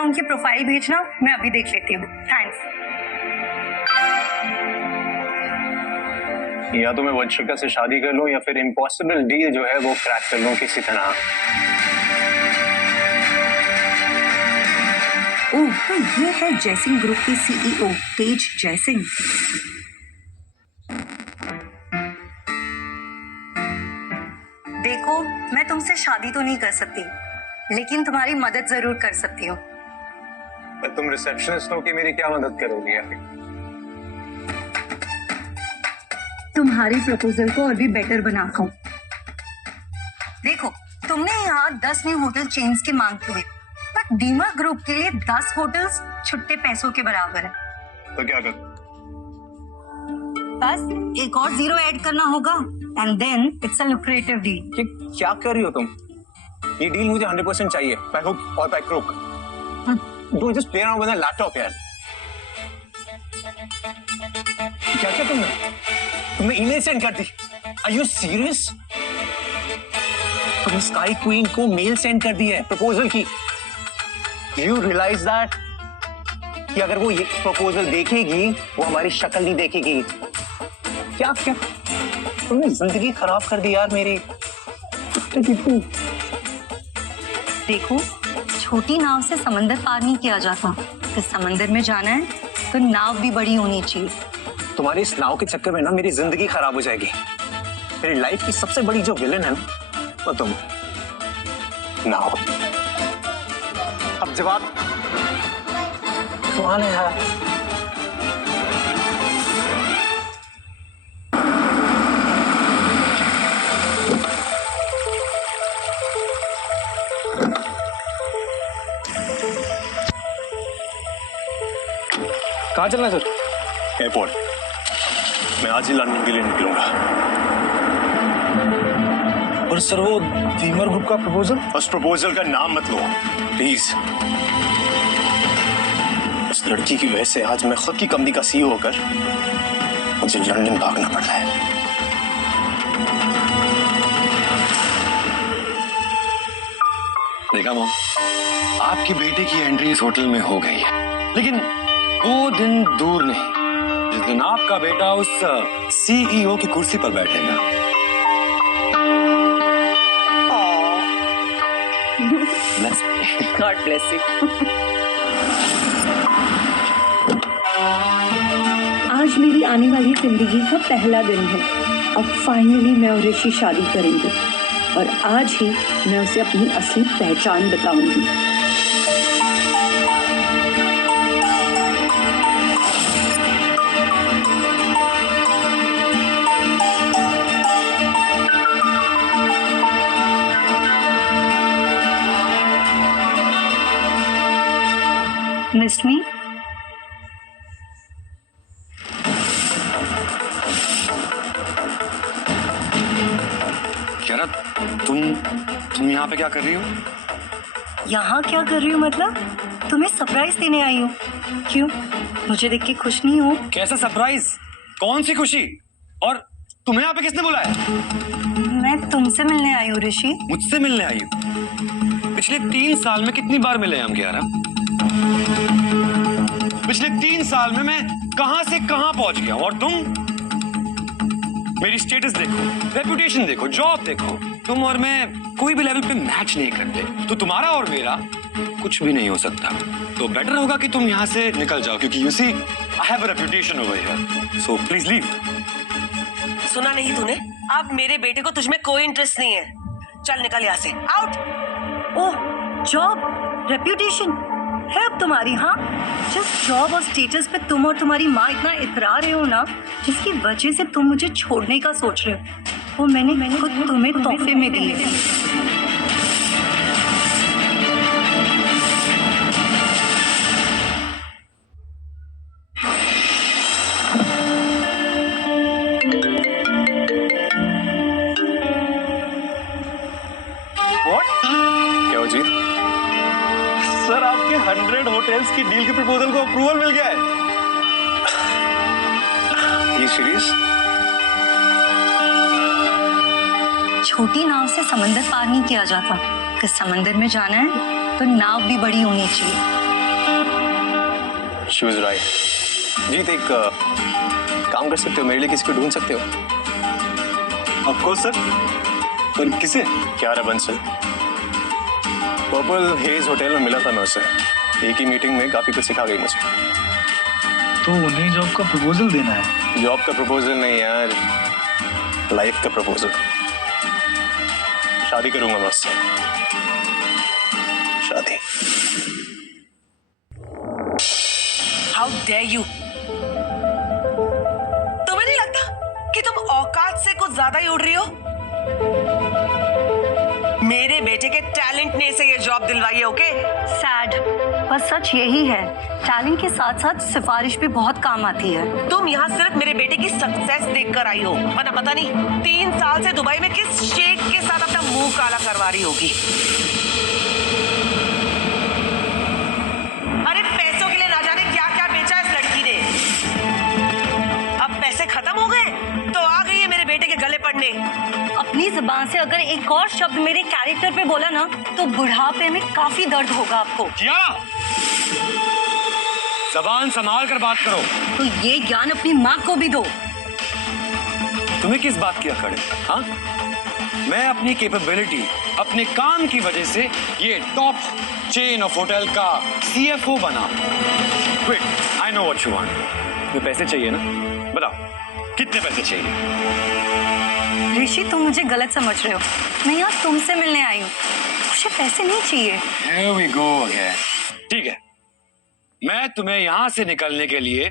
उनकी प्रोफाइल भेजना, मैं अभी देख लेती हूँ। थैंक्स। या तो मैं वंशिका से शादी कर लूं या फिर इम्पॉसिबल डील जो है वो क्रैक कर लूं किसी तरह। ओह, तो ये है जयसिंह ग्रुप के सीईओ तेज जयसिंह। देखो, मैं तुमसे शादी तो नहीं कर सकती, लेकिन तुम्हारी मदद जरूर कर सकती हूँ। तुम रिसेप्शनिस्ट हो कि मेरी क्या मदद करोगी यार? तुम्हारी प्रपोजल को और भी बेटर बनाता हूँ। देखो, तुमने यहाँ 10 न्यू होटल चेन्स की मांग की हुई, पर डीमर ग्रुप के लिए 10 होटल्स छुट्टे पैसों के बराबर है। तो क्या कर? बस एक और जीरो ऐड करना होगा and then it's a lucrative deal. ये क्या कर रही हो तुम? ये डील मुझे 100% चाहिए, बाय हुक और by crook. Don't just play around with the laptop यार। क्या क्या तुमने ईमेल सेंड कर दी? Are you serious? तुमने स्काई क्वीन को मेल सेंड कर दी है प्रपोजल की? यू रियलाइज दैट कि अगर वो ये प्रपोजल देखेगी वो हमारी शक्ल नहीं देखेगी। क्या क्या तुमने जिंदगी खराब कर दी यार मेरी। देखो, छोटी नाव से समंदर पार नहीं किया जाता। तो समंदर में जाना है तो नाव भी बड़ी होनी चाहिए। तुम्हारी इस नाव के चक्कर में ना मेरी जिंदगी खराब हो जाएगी। मेरी लाइफ की सबसे बड़ी जो विलन है ना वो तुम। नाव। अब जवाब कौन है यार? कहाँ चलना है सर? एयरपोर्ट। मैं आज ही लंदन के लिए निकलूंगा। और सर वो डीमर ग्रुप का प्रपोजल? उस प्रपोजल का नाम मत लो प्लीज। उस लड़की की वजह से आज मैं खुद की कंपनी का सीईओ होकर मुझे लंदन भागना पड़ रहा है। देखा मॉम, आपकी बेटे की एंट्री इस होटल में हो गई है, लेकिन वो दिन दूर नहीं जिस दिन आपका बेटा उस सीईओ की कुर्सी पर बैठेगा। God bless you. आज मेरी आने वाली जिंदगी का पहला दिन है। अब फाइनली मैं और ऋषि शादी करेंगे और आज ही मैं उसे अपनी असली पहचान बताऊंगी। Missed me? क्या तुम यहाँ पे क्या कर रही हो? यहाँ क्या कर रही हूँ मतलब? तुम्हें सरप्राइज देने आई हूँ। क्यों? मुझे देख के खुश नहीं हो? कैसा सरप्राइज? कौन सी खुशी? और तुम्हें यहाँ पे किसने बुलाया? मैं तुमसे मिलने आई हूँ ऋषि। मुझसे मिलने आई हो? पिछले 3 साल में कितनी बार मिले हम ग्यारह? पिछले 3 साल में मैं कहां से कहां पहुंच गया हूं और तुम? मेरी स्टेटस देखो, रेपुटेशन देखो, जॉब देखो, तुम और मैं कोई भी लेवल पे मैच नहीं करते। तो तुम्हारा और मेरा कुछ भी नहीं हो सकता। तो बेटर होगा कि तुम यहाँ से निकल जाओ, क्योंकि you see I have a reputation over here, so please leave. सुना नहीं तूने? अब मेरे बेटे को तुझमें कोई इंटरेस्ट नहीं है। चल निकल यहाँ से, आउट। ओह, जॉब, रेप्यूटेशन है अब तुम्हारी? हाँ, जिस जॉब और स्टेटस पे तुम और तुम्हारी माँ इतना इतरा रहे हो ना, जिसकी वजह से तुम मुझे छोड़ने का सोच रहे हो, वो मैंने खुद तुम्हें तोहफे में दी है। क्या हो जीत? सर आपके 100 होटल्स की डील के प्रपोजल को अप्रूवल मिल गया है। ये सीरीज? छोटी नाव से समंदर पार नहीं किया जाता। कि समंदर में जाना है तो नाव भी बड़ी होनी चाहिए। She was right. जीत, एक काम कर सकते हो, मेरे लिए किसी को ढूंढ सकते हो? Of course sir. पर किसे? क्यारा बंसल। पर्पल हेज होटल में मिला था मैं उससे। एक ही मीटिंग में काफी कुछ सिखा गई मुझे। तो उन्हें जॉब का प्रपोजल देना है? जॉब का प्रपोजल नहीं यार, लाइफ का प्रपोजल। शादी करूंगा मैं उससे। शादी। How dare you! तुम्हें नहीं लगता कि तुम औकात से कुछ ज्यादा ही उड़ रही हो? मेरे बेटे के टैलेंट ने इसे ये जॉब दिलवाई है, ओके? सैड, पर सच यही है, टैलेंट के साथ साथ सिफारिश भी बहुत काम आती है। तुम यहाँ सिर्फ मेरे बेटे की सक्सेस देखकर आई हो, वरना पता नहीं 3 साल से दुबई में किस शेख के साथ अपना मुंह काला करवा रही होगी। अरे पैसों के लिए ना जाने क्या क्या बेचा इस लड़की ने। अब पैसे खत्म हो गए तो आ गई है मेरे बेटे के गले पड़ने। अपनी जुबान से अगर एक और शब्द मेरे कैरेक्टर पे बोला ना तो बुढ़ापे में काफी दर्द होगा आपको। क्या? जबान संभाल कर बात करो। तो ये ज्ञान अपनी माँ को भी दो। तुम्हें किस बात की अकड़ है? हाँ, मैं अपनी कैपेबिलिटी, अपने काम की वजह से ये टॉप चेन ऑफ होटल का सीएफओ बना। Quick, I know what you want. तुम्हें पैसे चाहिए ना? बताओ कितने पैसे चाहिए? ऋषि, तुम मुझे गलत समझ रहे हो। मैं यहाँ तुमसे मिलने आई हूँ, मुझे पैसे नहीं चाहिए। Here we go again. ठीक है, मैं तुम्हें यहाँ से निकलने के लिए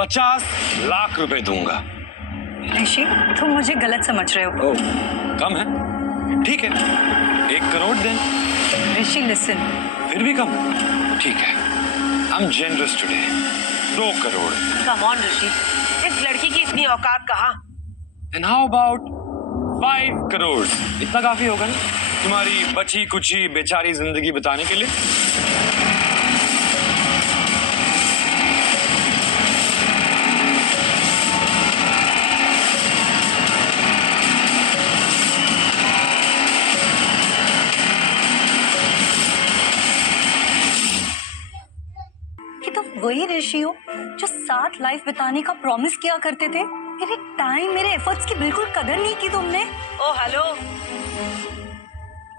50 लाख रुपए दूंगा। ऋषि, तुम मुझे गलत समझ रहे हो। ओह, कम है? ठीक है, 1 करोड़ दें। ऋषि लिसन, फिर भी कम है? ठीक है, I'm generous today. 2 crore. Come on Rishi, इस लड़की की इतनी औकात कहाँ? And how about 5 crore? इतना काफी होगा ना तुम्हारी बची कुची बेचारी जिंदगी बिताने के लिए? कि तुम वही ऋषि हो जो साथ लाइफ बिताने का प्रॉमिस किया करते थे। मेरे टाइम, मेरे एफर्ट्स की बिल्कुल कदर नहीं की तुमने। ओ हेलो,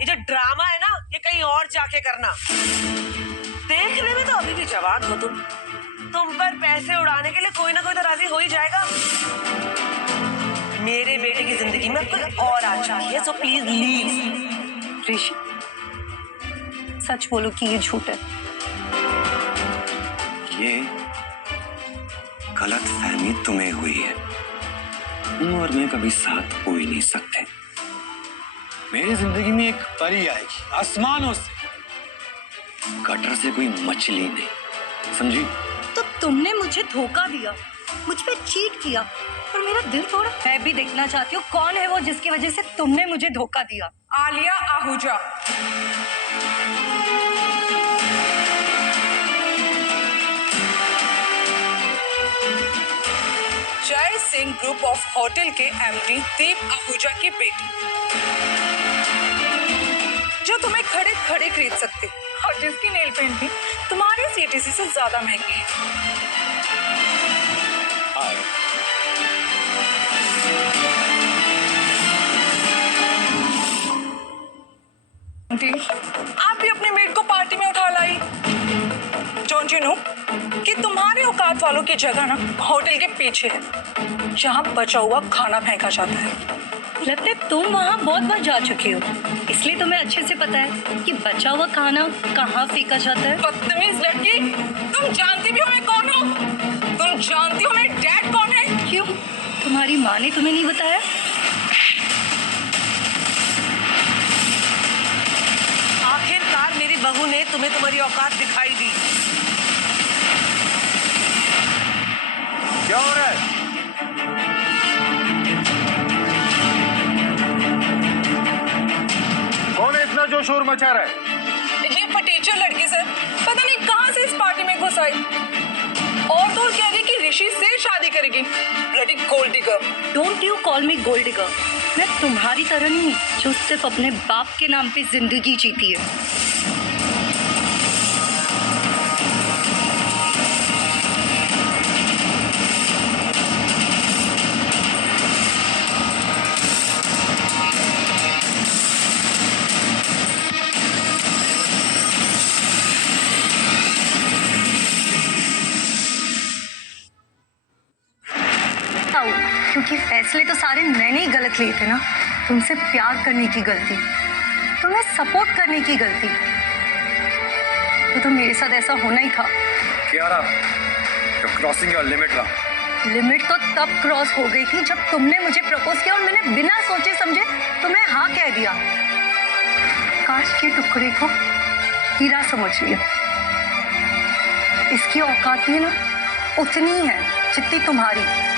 ये जो ड्रामा है ना, ये कहीं और जाके करना। देखने में तो अभी भी जवान हो तुम पर पैसे उड़ाने के लिए कोई ना कोई तो राजी हो ही जाएगा। मेरे बेटे की जिंदगी में कोई और आ चाहिए, सो प्लीज लीव। ऋषि, सच बोलो कि ये झूठ है। ये गलत फहमी तुम्हें हुई है। तुम और मैं कभी साथ हो ही नहीं सकते। मेरी जिंदगी में एक परी आएगी आसमानों से, गटर से कोई मछली नहीं, समझी? तो तुमने मुझे धोखा दिया, मुझ पे चीट किया और मेरा दिल तोड़ा। मैं भी देखना चाहती हूँ कौन है वो जिसकी वजह से तुमने मुझे धोखा दिया। आलिया आहूजा। जय सिंह ग्रुप ऑफ होटल के एमडी दीप आहूजा की बेटी, जो तुम्हें खड़े खड़े खरीद सकती और जिसकी नेल पेंटिंग तुम्हारे सीटीसी से ज्यादा महंगी है। आंटी, आप भी अपने मेड को पार्टी में उठा लाई। डोंट यू नो कि तुम्हारे औकात वालों की जगह ना होटल के पीछे है, जहाँ बचा हुआ खाना फेंका जाता है। लगता है तुम वहाँ बहुत बार जा चुकी हो, इसलिए तुम्हें अच्छे से पता है कि बचा हुआ खाना कहाँ फेंका जाता है। बदतमीज लड़की, तुम जानती भी हो मैं कौन हूँ? तुम जानती हो मेरे डैड कौन है? क्यों, तुम्हारी माँ ने तुम्हें नहीं बताया? आखिरकार मेरी बहू ने तुम्हें तुम्हारी औकात दिखाई दी। क्या हो रहा है? कौन है इतना जो शोर मचा रहा है? ये फटीचर लड़की सर, पता नहीं कहाँ से इस पार्टी में घुस आई और तो कह रही कि ऋषि से शादी करेगी। Bloody gold digger. Don't you call me gold digger. मैं तुम्हारी तरह नहीं जो सिर्फ अपने बाप के नाम पे जिंदगी जीती है। फैसले तो सारे मैंने ही गलत लिए थे ना। तुमसे प्यार करने की गलती, तुम्हें सपोर्ट करने की गलती, तो मेरे साथ ऐसा होना ही था। Kiara, you're crossing your limit now. Limit तो तब क्रॉस हो गई थी जब तुमने मुझे प्रपोज किया और मैंने बिना सोचे समझे तुम्हें हाँ कह दिया। काश के टुकड़े को हीरा समझ लिया। इसकी औकात भी ना उतनी ही है जितनी तुम्हारी।